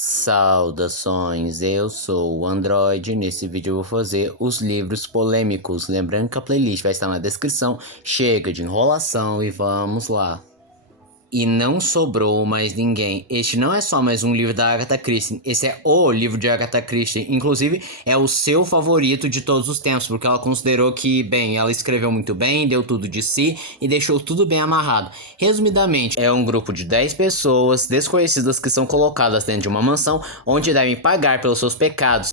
Saudações, eu sou o Android. Nesse vídeo eu vou fazer os livros polêmicos. Lembrando que a playlist vai estar na descrição. Chega de enrolação e vamos lá. E não sobrou mais ninguém. Este não é só mais um livro da Agatha Christie. Esse é o livro de Agatha Christie. Inclusive, é o seu favorito de todos os tempos, porque ela considerou que, bem, ela escreveu muito bem, deu tudo de si e deixou tudo bem amarrado. Resumidamente, é um grupo de 10 pessoas desconhecidas que são colocadas dentro de uma mansão onde devem pagar pelos seus pecados.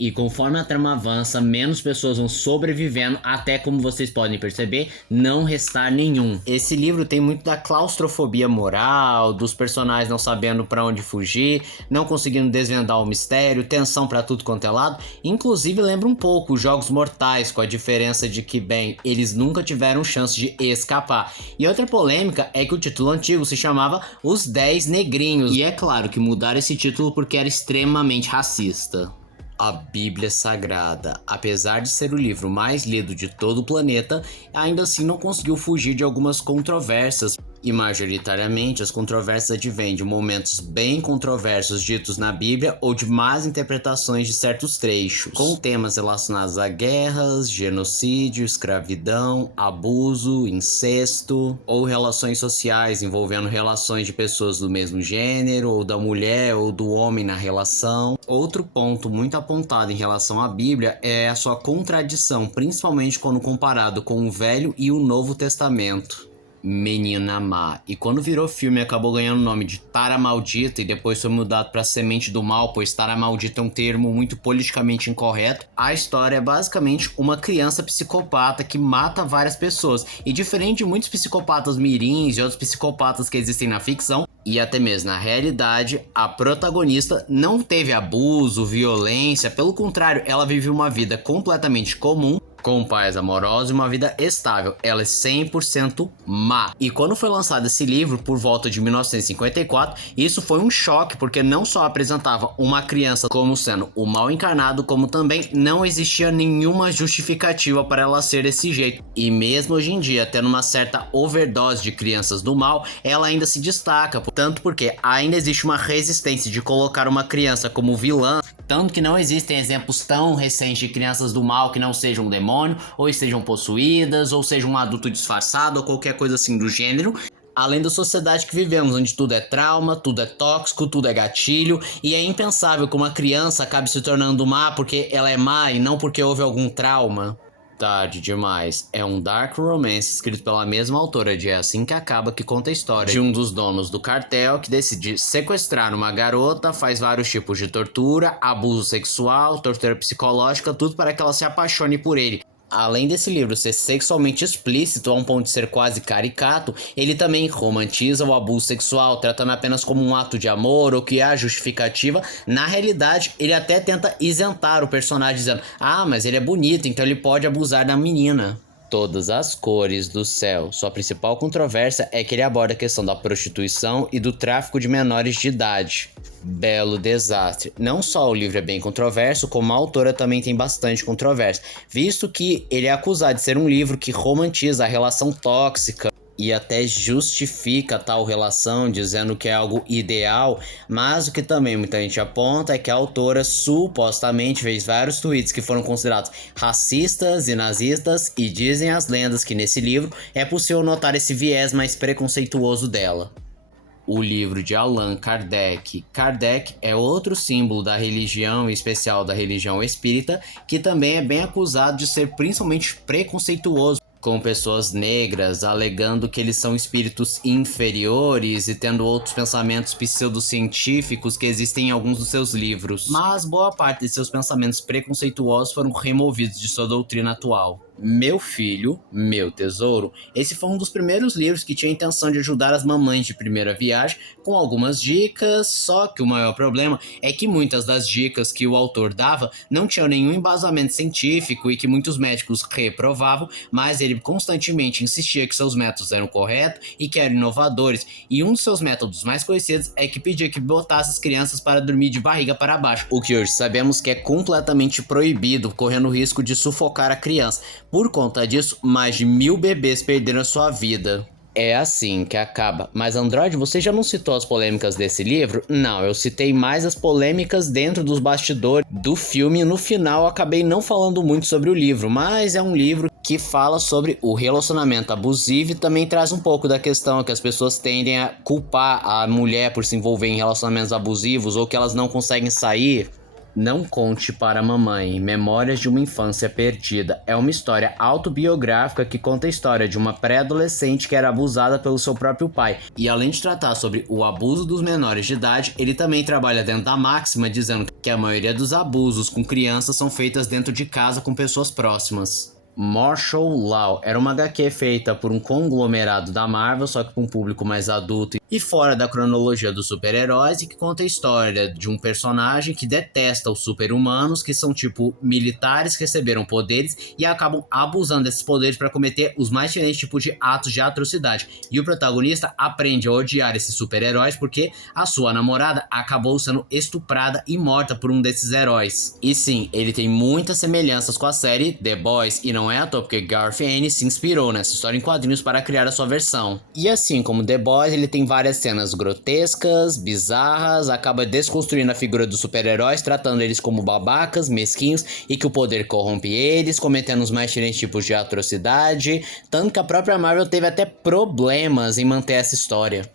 E conforme a trama avança, menos pessoas vão sobrevivendo até, como vocês podem perceber, não restar nenhum. Esse livro tem muito da claustrofobia moral, dos personagens não sabendo pra onde fugir, não conseguindo desvendar o mistério, tensão pra tudo quanto é lado. Inclusive lembra um pouco os Jogos Mortais, com a diferença de que, bem, eles nunca tiveram chance de escapar. E outra polêmica é que o título antigo se chamava Os 10 Negrinhos. E é claro que mudaram esse título porque era extremamente racista. A Bíblia Sagrada, apesar de ser o livro mais lido de todo o planeta, ainda assim não conseguiu fugir de algumas controvérsias. E majoritariamente as controvérsias advêm de momentos bem controversos ditos na Bíblia ou de más interpretações de certos trechos, com temas relacionados a guerras, genocídio, escravidão, abuso, incesto ou relações sociais envolvendo relações de pessoas do mesmo gênero ou da mulher ou do homem na relação. Outro ponto muito apontado em relação à Bíblia é a sua contradição, principalmente quando comparado com o Velho e o Novo Testamento. Menina Má. E quando virou filme acabou ganhando o nome de Tara Maldita e depois foi mudado para Semente do Mal, pois Tara Maldita é um termo muito politicamente incorreto. A história é basicamente uma criança psicopata que mata várias pessoas. E diferente de muitos psicopatas mirins e outros psicopatas que existem na ficção, e até mesmo na realidade, a protagonista não teve abuso, violência, pelo contrário, ela vive uma vida completamente comum, com pais amorosos e uma vida estável. Ela é 100% má. E quando foi lançado esse livro, por volta de 1954, isso foi um choque, porque não só apresentava uma criança como sendo o mal encarnado, como também não existia nenhuma justificativa para ela ser desse jeito. E mesmo hoje em dia, tendo uma certa overdose de crianças do mal, ela ainda se destaca, tanto porque ainda existe uma resistência de colocar uma criança como vilã, tanto que não existem exemplos tão recentes de crianças do mal que não sejam um demônio, ou estejam possuídas, ou sejam um adulto disfarçado, ou qualquer coisa assim do gênero. Além da sociedade que vivemos, onde tudo é trauma, tudo é tóxico, tudo é gatilho, e é impensável que uma criança acabe se tornando má porque ela é má e não porque houve algum trauma. Tarde demais. É um dark romance escrito pela mesma autora de É Assim Que Acaba, que conta a história de um dos donos do cartel que decide sequestrar uma garota, faz vários tipos de tortura, abuso sexual, tortura psicológica, tudo para que ela se apaixone por ele. Além desse livro ser sexualmente explícito a um ponto de ser quase caricato, ele também romantiza o abuso sexual, tratando apenas como um ato de amor ou que há justificativa. Na realidade, ele até tenta isentar o personagem dizendo: ah, mas ele é bonito, então ele pode abusar da menina. Todas as cores do céu. Sua principal controvérsia é que ele aborda a questão da prostituição e do tráfico de menores de idade. Belo desastre. Não só o livro é bem controverso, como a autora também tem bastante controvérsia, visto que ele é acusado de ser um livro que romantiza a relação tóxica e até justifica tal relação, dizendo que é algo ideal, mas o que também muita gente aponta é que a autora supostamente fez vários tweets que foram considerados racistas e nazistas, e dizem as lendas que nesse livro é possível notar esse viés mais preconceituoso dela. O livro de Allan Kardec. Kardec é outro símbolo da religião, em especial da religião espírita, que também é bem acusado de ser principalmente preconceituoso com pessoas negras, alegando que eles são espíritos inferiores e tendo outros pensamentos pseudocientíficos que existem em alguns dos seus livros. Mas boa parte de seus pensamentos preconceituosos foram removidos de sua doutrina atual. Meu Filho, Meu Tesouro. Esse foi um dos primeiros livros que tinha a intenção de ajudar as mamães de primeira viagem com algumas dicas, só que o maior problema é que muitas das dicas que o autor dava não tinham nenhum embasamento científico e que muitos médicos reprovavam, mas ele constantemente insistia que seus métodos eram corretos e que eram inovadores, e um dos seus métodos mais conhecidos é que pedia que botasse as crianças para dormir de barriga para baixo, o que hoje sabemos que é completamente proibido, correndo o risco de sufocar a criança. Por conta disso, mais de 1000 bebês perderam sua vida. É assim que acaba. Mas Android, você já não citou as polêmicas desse livro? Não, eu citei mais as polêmicas dentro dos bastidores do filme. No final, eu acabei não falando muito sobre o livro, mas é um livro que fala sobre o relacionamento abusivo e também traz um pouco da questão que as pessoas tendem a culpar a mulher por se envolver em relacionamentos abusivos ou que elas não conseguem sair. Não Conte para a Mamãe, Memórias de uma Infância Perdida. É uma história autobiográfica que conta a história de uma pré-adolescente que era abusada pelo seu próprio pai. E além de tratar sobre o abuso dos menores de idade, ele também trabalha dentro da máxima, dizendo que a maioria dos abusos com crianças são feitas dentro de casa com pessoas próximas. Martial Law era uma HQ feita por um conglomerado da Marvel, só que com um público mais adulto e fora da cronologia dos super-heróis, e que conta a história de um personagem que detesta os super-humanos, que são tipo militares que receberam poderes e acabam abusando desses poderes para cometer os mais diferentes tipos de atos de atrocidade. E o protagonista aprende a odiar esses super-heróis porque a sua namorada acabou sendo estuprada e morta por um desses heróis. E sim, ele tem muitas semelhanças com a série The Boys, e não é à toa porque Garth Ennis se inspirou nessa história em quadrinhos para criar a sua versão. E assim como The Boys, ele tem várias cenas grotescas, bizarras, acaba desconstruindo a figura dos super-heróis, tratando eles como babacas, mesquinhos e que o poder corrompe eles, cometendo os mais diferentes tipos de atrocidade, tanto que a própria Marvel teve até problemas em manter essa história.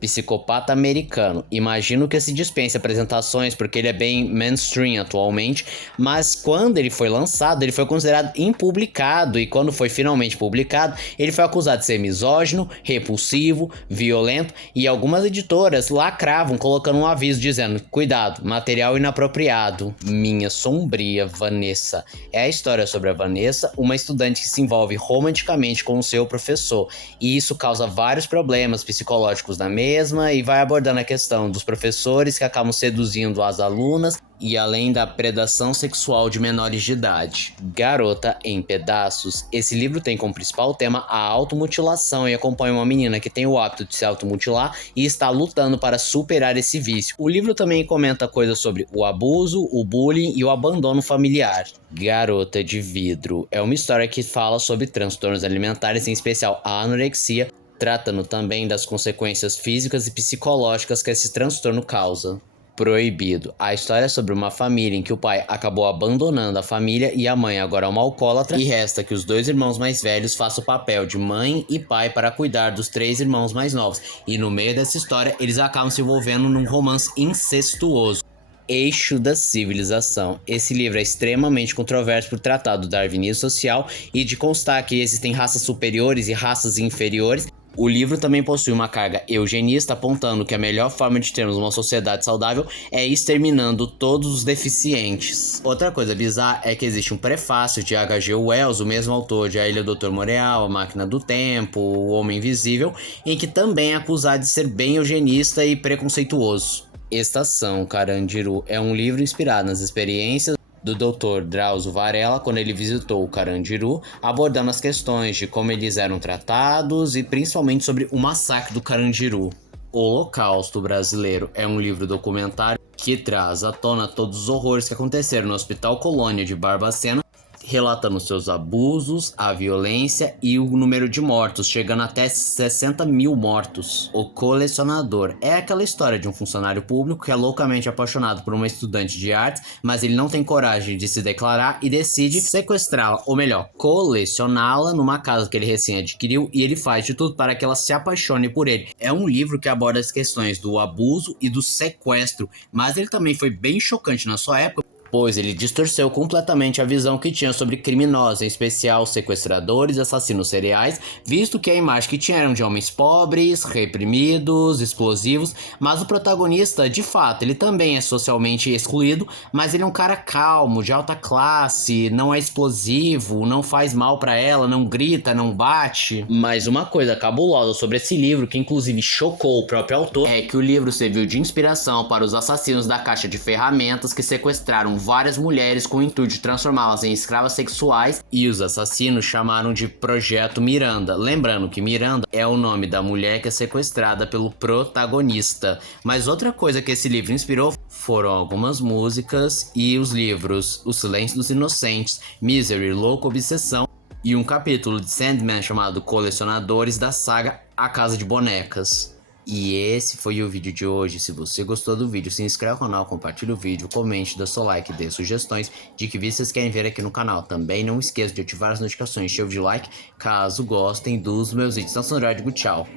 Psicopata americano. Imagino que se dispense apresentações porque ele é bem mainstream atualmente, mas quando ele foi lançado, ele foi considerado impublicado, e quando foi finalmente publicado, ele foi acusado de ser misógino, repulsivo, violento, e algumas editoras lacravam colocando um aviso dizendo: cuidado, material inapropriado. Minha Sombria Vanessa. É a história sobre a Vanessa, uma estudante que se envolve romanticamente com o seu professor, e isso causa vários problemas psicológicos na mesma, e vai abordando a questão dos professores que acabam seduzindo as alunas e além da predação sexual de menores de idade. Garota em Pedaços. Esse livro tem como principal tema a automutilação e acompanha uma menina que tem o hábito de se automutilar e está lutando para superar esse vício. O livro também comenta coisas sobre o abuso, o bullying e o abandono familiar. Garota de Vidro. É uma história que fala sobre transtornos alimentares, em especial a anorexia, tratando também das consequências físicas e psicológicas que esse transtorno causa. Proibido. A história é sobre uma família em que o pai acabou abandonando a família e a mãe agora é uma alcoólatra, e resta que os dois irmãos mais velhos façam o papel de mãe e pai para cuidar dos três irmãos mais novos. E no meio dessa história, eles acabam se envolvendo num romance incestuoso. Eixo da Civilização. Esse livro é extremamente controverso por tratar do darwinismo social e de constar que existem raças superiores e raças inferiores. O livro também possui uma carga eugenista, apontando que a melhor forma de termos uma sociedade saudável é exterminando todos os deficientes. Outra coisa bizarra é que existe um prefácio de H.G. Wells, o mesmo autor de A Ilha do Dr. Moreau, A Máquina do Tempo, O Homem Invisível, em que também é acusado de ser bem eugenista e preconceituoso. Estação Carandiru é um livro inspirado nas experiências do Dr. Drauzio Varela quando ele visitou o Carandiru, abordando as questões de como eles eram tratados e principalmente sobre o massacre do Carandiru. O Holocausto Brasileiro é um livro documentário que traz à tona todos os horrores que aconteceram no Hospital Colônia de Barbacena, relatando seus abusos, a violência e o número de mortos, chegando até 60 mil mortos. O Colecionador é aquela história de um funcionário público que é loucamente apaixonado por uma estudante de artes, mas ele não tem coragem de se declarar e decide sequestrá-la, ou melhor, colecioná-la numa casa que ele recém adquiriu, e ele faz de tudo para que ela se apaixone por ele. É um livro que aborda as questões do abuso e do sequestro, mas ele também foi bem chocante na sua época, pois ele distorceu completamente a visão que tinha sobre criminosos, em especial sequestradores e assassinos seriais, visto que a imagem que tinha eram de homens pobres, reprimidos, explosivos, mas o protagonista, de fato, ele também é socialmente excluído, mas ele é um cara calmo, de alta classe, não é explosivo, não faz mal pra ela, não grita, não bate. Mas uma coisa cabulosa sobre esse livro, que inclusive chocou o próprio autor, é que o livro serviu de inspiração para os assassinos da Caixa de Ferramentas que sequestraram várias mulheres com o intuito de transformá-las em escravas sexuais, e os assassinos chamaram de Projeto Miranda. Lembrando que Miranda é o nome da mulher que é sequestrada pelo protagonista. Mas outra coisa que esse livro inspirou foram algumas músicas e os livros O Silêncio dos Inocentes, Misery, Louca Obsessão, e um capítulo de Sandman chamado Colecionadores, da saga A Casa de Bonecas. E esse foi o vídeo de hoje. Se você gostou do vídeo, se inscreve no canal, compartilhe o vídeo, comente, dê seu like, dê sugestões de que vídeos vocês querem ver aqui no canal. Também não esqueça de ativar as notificações, chave de like, caso gostem dos meus vídeos. Então, Sandro, eu digo tchau.